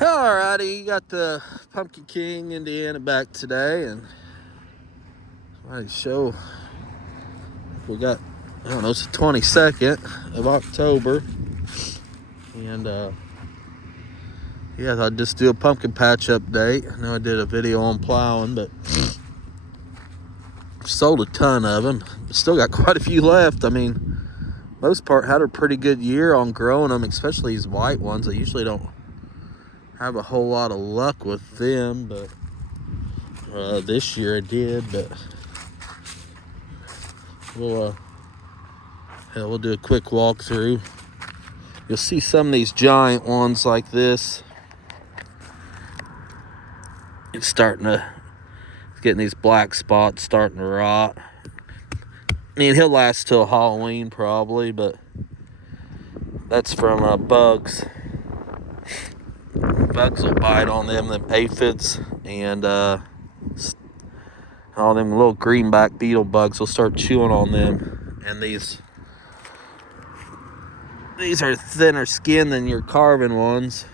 Alrighty, you got the Pumpkin King, Indiana back today, and I show we got, I don't know, it's the 22nd of October, and yeah, I thought I'd just do a pumpkin patch update. I know I did a video on plowing, but sold a ton of them. Still got quite a few left. I mean, most part had a pretty good year on growing them, especially these white ones. I usually don't have a whole lot of luck with them, but this year I did. But we'll do a quick walkthrough. You'll see some of these giant ones like this. It's getting these black spots starting to rot. I mean, he'll last till Halloween probably, but that's from bugs. Bugs will bite on them aphids, and all them little greenback beetle bugs will start chewing on them. And these are thinner skin than your carving ones.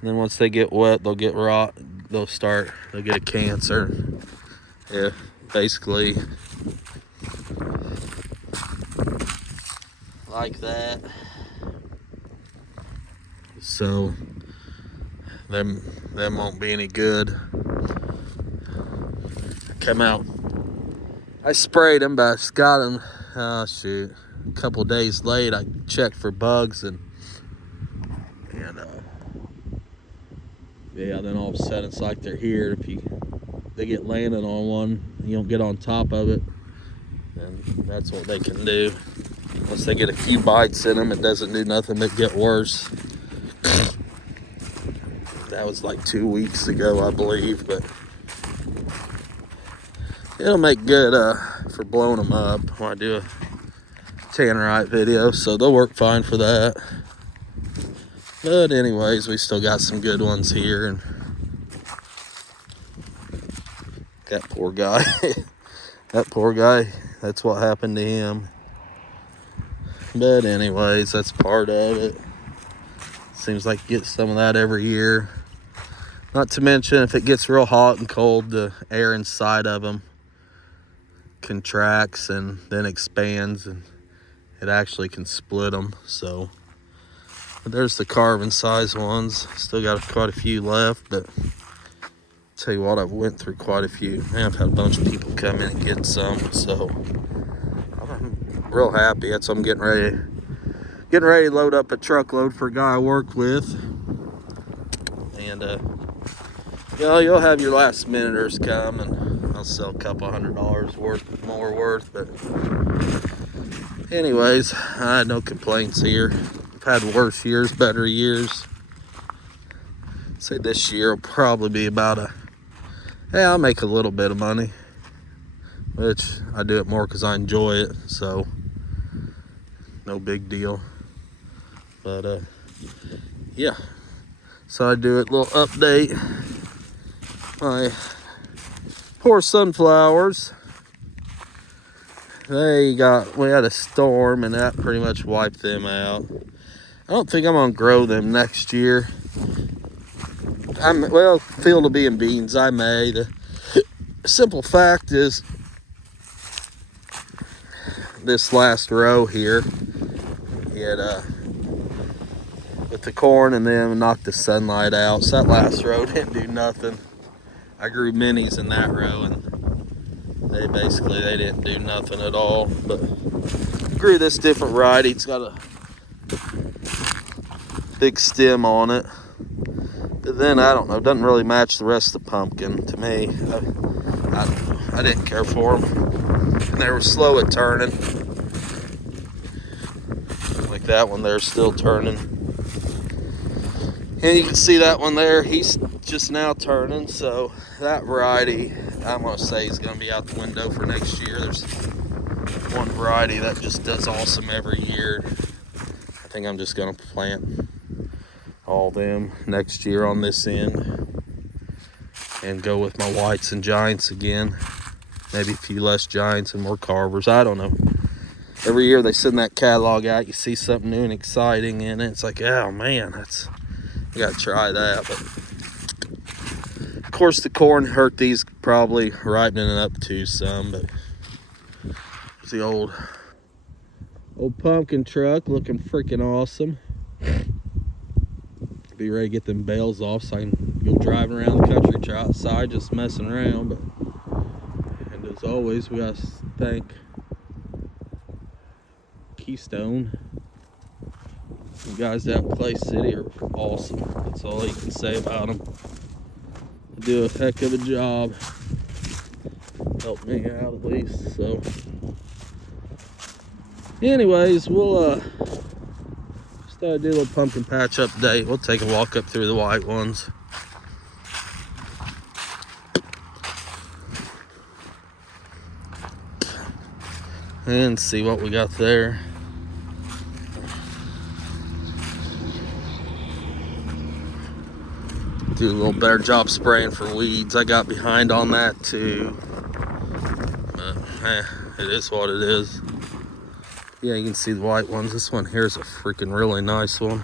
And then once they get wet, they'll get rot. They'll get a cancer. Yeah, basically like that. So them won't be any good. I sprayed them, but I just got them, a couple days late. I checked for bugs, and yeah, then all of a sudden it's like they're here. If they get landing on one, you don't get on top of it, and that's what they can do. Once they get a few bites in them, it doesn't do nothing but get worse. That was like 2 weeks ago, I believe, but it'll make good for blowing them up when I do a tannerite video, so they'll work fine for that. But anyways, we still got some good ones here, and that poor guy, that's what happened to him. But anyways, that's part of it. Seems like you get some of that every year. Not to mention, if it gets real hot and cold, the air inside of them contracts and then expands, and it actually can split them. So there's the carving size ones. Still got quite a few left, but tell you what, I've went through quite a few. Man, I've had a bunch of people come in and get some, so I'm real happy. That's what I'm getting ready to load up a truckload for a guy I work with. And you'll have your last minuters come, and I'll sell a couple $100 worth. But anyways, I had no complaints here. I've had worse years, better years. I'd say this year will probably be about I'll make a little bit of money, which I do it more because I enjoy it, so no big deal. But yeah, so I do a little update. My poor sunflowers, we had a storm, and that pretty much wiped them out. I don't think I'm gonna grow them next year. Field of being beans, I may. The simple fact is, this last row here, with the corn and then knocked the sunlight out. So that last row didn't do nothing. I grew minis in that row, and they didn't do nothing at all. But grew this different variety. It's got a big stem on it. But then, I don't know, it doesn't really match the rest of the pumpkin to me. I don't know. I didn't care for them. And they were slow at turning. Like that one there, still turning. And you can see that one there, he's just now turning. So that variety, I'm going to say, is going to be out the window for next year. There's one variety that just does awesome every year. I think I'm just going to plant all them next year on this end and go with my whites and giants again. Maybe a few less giants and more carvers. I don't know. Every year they send that catalog out, you see something new and exciting in it. It's like, oh man, I gotta try that. But of course, the corn hurt these probably ripening up to some. But it's the old pumpkin truck looking freaking awesome. Be ready to get them bales off so I can go driving around the country, try outside, just messing around. But and as always, we gotta thank Keystone. The guys down in Clay City are awesome. That's all you can say about them. They do a heck of a job. Help me out at least. So, anyways, we'll start a little pumpkin patch update. We'll take a walk up through the white ones. And see what we got there. Do a little better job spraying for weeds. I got behind on that too. But it is what it is. Yeah, you can see the white ones. This one here is a freaking really nice one.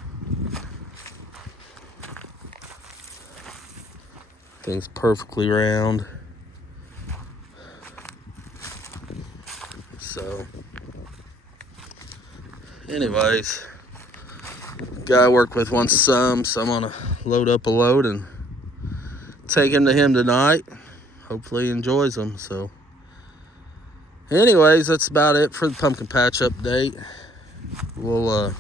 Thing's perfectly round. So, anyways, guy I work with wants some, so I'm gonna load up a load and take him to him tonight. Hopefully he enjoys them. So, anyways, that's about it for the pumpkin patch update. We'll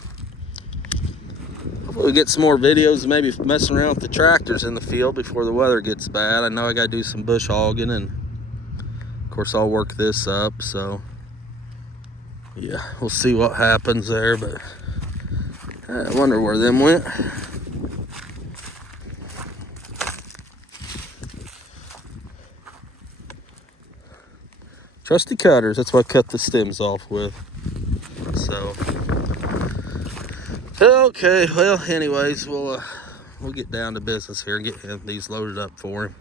hopefully get some more videos, maybe messing around with the tractors in the field before the weather gets bad. I know I gotta do some bush hogging, and of course I'll work this up. So yeah, we'll see what happens there, but I wonder where them went. Trusty cutters, that's what I cut the stems off with. So, okay, well, anyways, we'll get down to business here and get these loaded up for him.